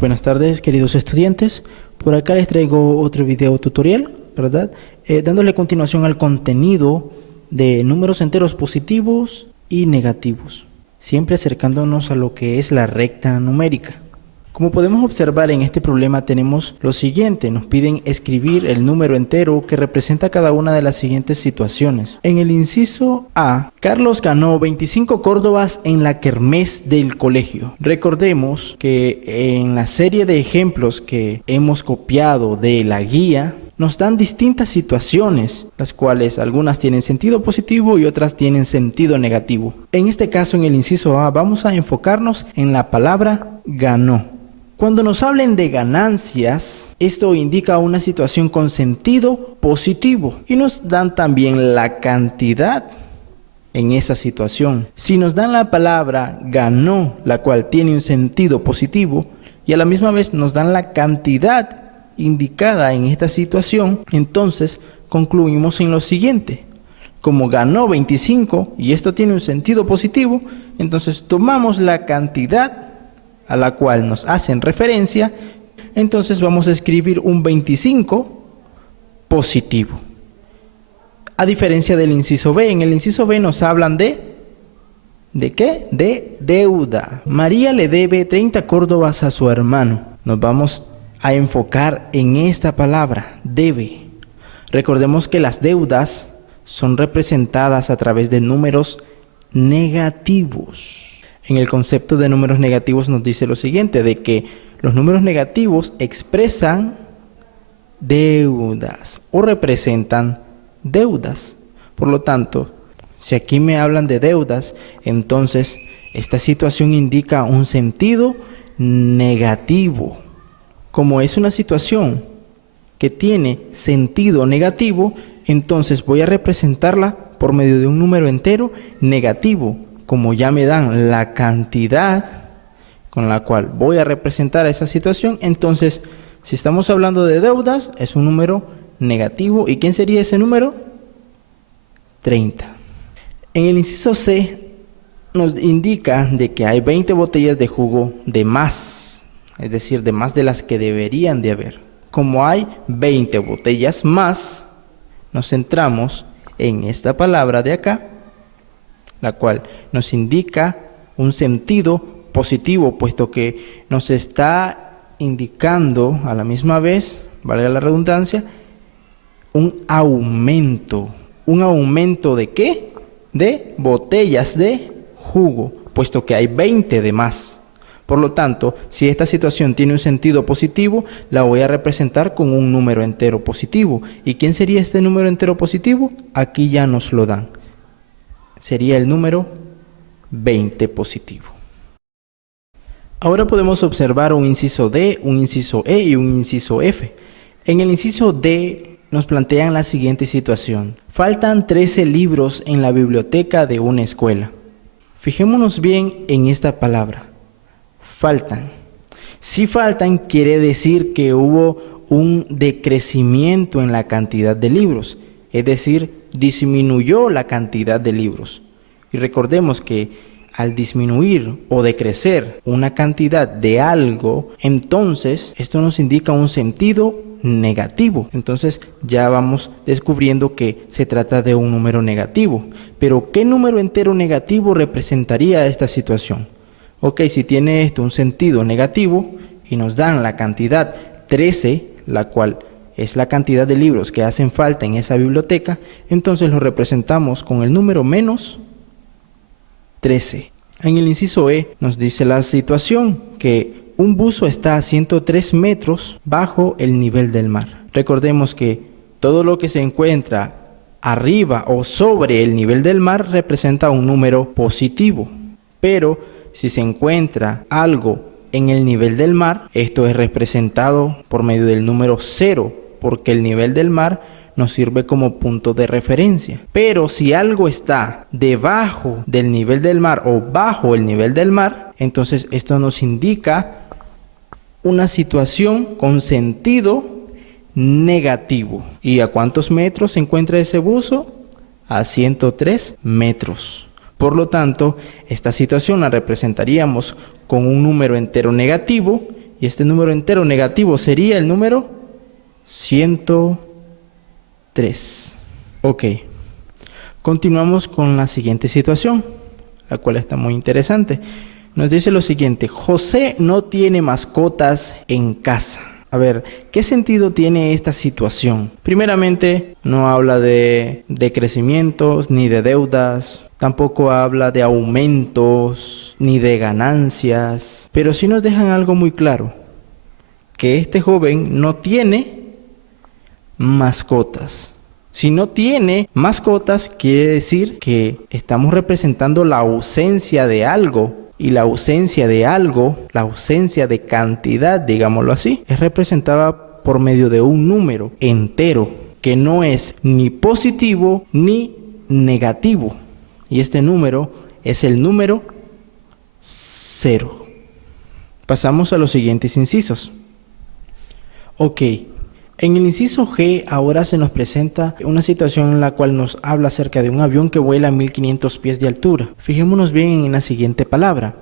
buenas tardes, queridos estudiantes. Por acá les traigo otro video tutorial, ¿verdad? Dándole continuación al contenido de números enteros positivos y negativos, siempre acercándonos a lo que es la recta numérica. Como podemos observar en este problema tenemos lo siguiente: nos piden escribir el número entero que representa cada una de las siguientes situaciones. En el inciso A, Carlos ganó 25 córdobas en la kermés del colegio. Recordemos que en la serie de ejemplos que hemos copiado de la guía, nos dan distintas situaciones, las cuales algunas tienen sentido positivo y otras tienen sentido negativo. En este caso, en el inciso A, vamos a enfocarnos en la palabra ganó. Cuando nos hablen de ganancias, esto indica una situación con sentido positivo y nos dan también la cantidad en esa situación. Si nos dan la palabra ganó, la cual tiene un sentido positivo, y a la misma vez nos dan la cantidad indicada en esta situación, entonces concluimos en lo siguiente: como ganó 25 y esto tiene un sentido positivo, entonces tomamos la cantidad a la cual nos hacen referencia, entonces vamos a escribir un 25 positivo. A diferencia del inciso B, en el inciso B nos hablan ¿de qué? De deuda. María le debe 30 córdobas a su hermano. Nos vamos a enfocar en esta palabra, debe. Recordemos que las deudas son representadas a través de números negativos. En el concepto de números negativos nos dice lo siguiente, de que los números negativos expresan deudas o representan deudas. Por lo tanto, si aquí me hablan de deudas, entonces esta situación indica un sentido negativo. Como es una situación que tiene sentido negativo, entonces voy a representarla por medio de un número entero negativo. Como ya me dan la cantidad con la cual voy a representar esa situación, entonces si estamos hablando de deudas, es un número negativo. ¿Y quién sería ese número? 30. En el inciso C nos indica de que hay 20 botellas de jugo de más, es decir, de más de las que deberían de haber. Como hay 20 botellas más, nos centramos en esta palabra de acá, la cual nos indica un sentido positivo, puesto que nos está indicando a la misma vez, valga la redundancia, un aumento. ¿Un aumento de qué? De botellas de jugo, puesto que hay 20 de más. Por lo tanto, si esta situación tiene un sentido positivo, la voy a representar con un número entero positivo. ¿Y quién sería este número entero positivo? Aquí ya nos lo dan. Sería el número 20 positivo. Ahora podemos observar un inciso D, un inciso E y un inciso F. En el inciso D nos plantean la siguiente situación: faltan 13 libros en la biblioteca de una escuela. Fijémonos bien en esta palabra, faltan. Si faltan, quiere decir que hubo un decrecimiento en la cantidad de libros, es decir, disminuyó la cantidad de libros. Y recordemos que al disminuir o decrecer una cantidad de algo, entonces esto nos indica un sentido negativo. Entonces ya vamos descubriendo que se trata de un número negativo. Pero ¿qué número entero negativo representaría esta situación? Ok, si tiene esto un sentido negativo y nos dan la cantidad 13, la cual es la cantidad de libros que hacen falta en esa biblioteca, entonces lo representamos con el número menos 13. En el inciso E nos dice la situación que un buzo está a 103 metros bajo el nivel del mar. Recordemos que todo lo que se encuentra arriba o sobre el nivel del mar representa un número positivo. Pero si se encuentra algo en el nivel del mar, esto es representado por medio del número 0, porque el nivel del mar nos sirve como punto de referencia. Pero si algo está debajo del nivel del mar o bajo el nivel del mar, entonces esto nos indica una situación con sentido negativo. ¿Y a cuántos metros se encuentra ese buzo? A 103 metros. Por lo tanto, esta situación la representaríamos con un número entero negativo y este número entero negativo sería el número 103. Ok, continuamos con la siguiente situación, la cual está muy interesante. Nos dice lo siguiente: José no tiene mascotas en casa. A ver, ¿qué sentido tiene esta situación? Primeramente, no habla de crecimientos ni de deudas, tampoco habla de aumentos ni de ganancias, pero sí nos dejan algo muy claro, que este joven no tiene mascotas. Si no tiene mascotas, quiere decir que estamos representando la ausencia de algo. Y la ausencia de algo, la ausencia de cantidad, digámoslo así, es representada por medio de un número entero, que no es ni positivo ni negativo. Y este número es el número 0. Pasamos a los siguientes incisos. Ok. En el inciso G ahora se nos presenta una situación en la cual nos habla acerca de un avión que vuela a 1500 pies de altura. Fijémonos bien en la siguiente palabra: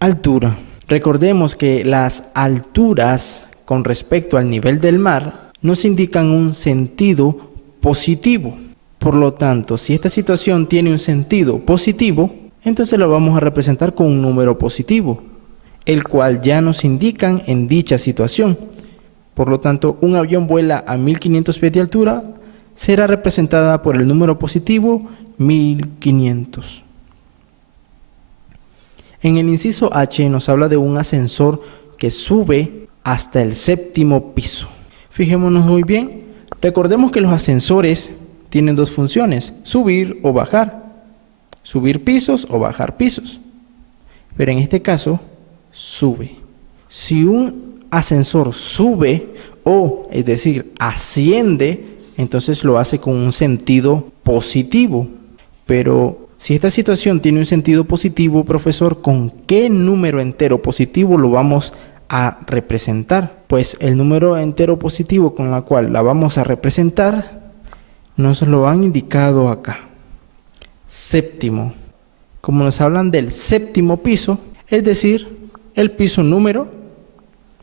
altura. Recordemos que las alturas con respecto al nivel del mar nos indican un sentido positivo. Por lo tanto, si esta situación tiene un sentido positivo, entonces lo vamos a representar con un número positivo, el cual ya nos indican en dicha situación. Por lo tanto, un avión vuela a 1500 pies de altura, será representada por el número positivo 1500. En el inciso H nos habla de un ascensor que sube hasta el 7º piso. Fijémonos muy bien, recordemos que los ascensores tienen dos funciones: subir o bajar, subir pisos o bajar pisos. Pero en este caso, sube. Si un ascensor sube, es decir, asciende, entonces lo hace con un sentido positivo. Pero si esta situación tiene un sentido positivo, profesor, ¿con qué número entero positivo lo vamos a representar? Pues el número entero positivo con el cual la vamos a representar nos lo han indicado acá: séptimo. Como nos hablan del 7º piso, es decir, el piso número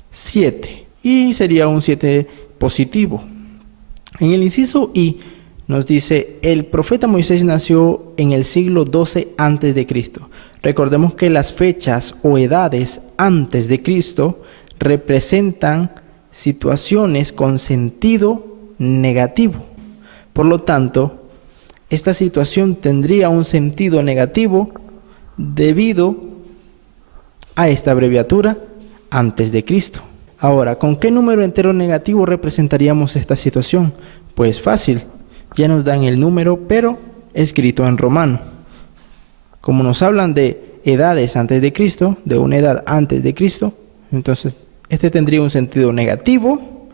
7, y sería un 7 positivo. En el inciso I nos dice: el profeta Moisés nació en el siglo XII antes de Cristo. Recordemos que las fechas o edades antes de Cristo representan situaciones con sentido negativo. Por lo tanto, esta situación tendría un sentido negativo debido a esta abreviatura antes de Cristo. Ahora, ¿con qué número entero negativo representaríamos esta situación? Pues fácil, ya nos dan el número, pero escrito en romano. Como nos hablan de edades antes de Cristo, de una edad antes de Cristo, entonces este tendría un sentido negativo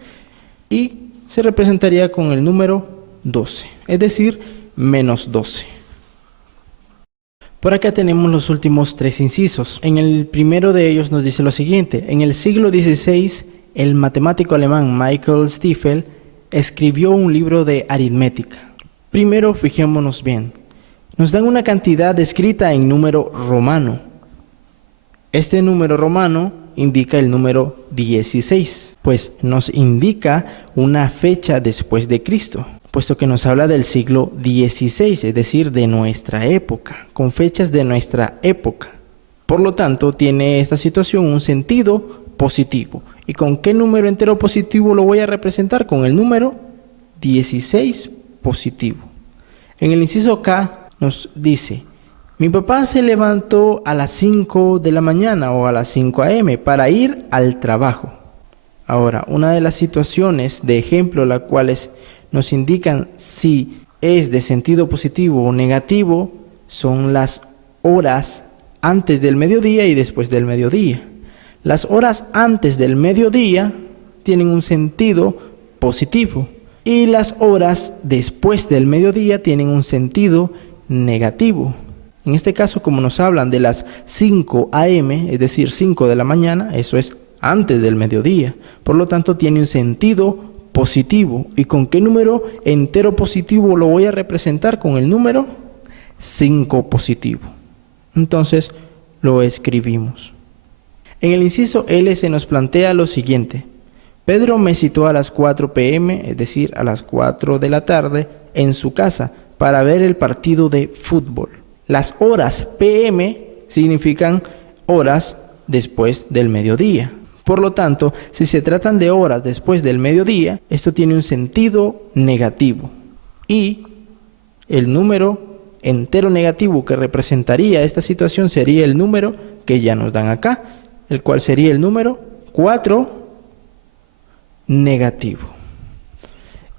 y se representaría con el número 12, es decir, menos 12. Por acá tenemos los últimos 3 incisos. En el primero de ellos nos dice lo siguiente: en el siglo XVI, el matemático alemán Michael Stiefel escribió un libro de aritmética. Primero, fijémonos bien. Nos dan una cantidad escrita en número romano. Este número romano indica el número 16, pues nos indica una fecha después de Cristo, puesto que nos habla del siglo XVI, es decir, de nuestra época, con fechas de nuestra época. Por lo tanto, tiene esta situación un sentido positivo. ¿Y con qué número entero positivo lo voy a representar? Con el número 16 positivo. En el inciso K nos dice: mi papá se levantó a las 5 de la mañana o a las 5 a.m. para ir al trabajo. Ahora, una de las situaciones de ejemplo, las cuales nos indican si es de sentido positivo o negativo, son las horas antes del mediodía y después del mediodía. Las horas antes del mediodía tienen un sentido positivo y las horas después del mediodía tienen un sentido negativo. En este caso, como nos hablan de las 5 a.m., es decir, 5 de la mañana, eso es antes del mediodía. Por lo tanto, tiene un sentido positivo. ¿Y con qué número entero positivo lo voy a representar? Con el número 5 positivo. Entonces, lo escribimos. En el inciso L se nos plantea lo siguiente. Pedro me citó a las 4 p.m., es decir, a las 4 de la tarde, en su casa para ver el partido de fútbol. Las horas p.m. significan horas después del mediodía. Por lo tanto, si se tratan de horas después del mediodía, esto tiene un sentido negativo. Y el número entero negativo que representaría esta situación sería el número que ya nos dan acá, el cual sería el número 4 negativo.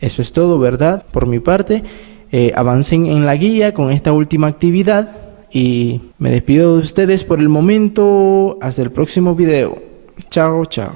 Eso es todo, ¿verdad? Por mi parte, avancen en la guía con esta última actividad y me despido de ustedes por el momento. Hasta el próximo video. Chao, chao.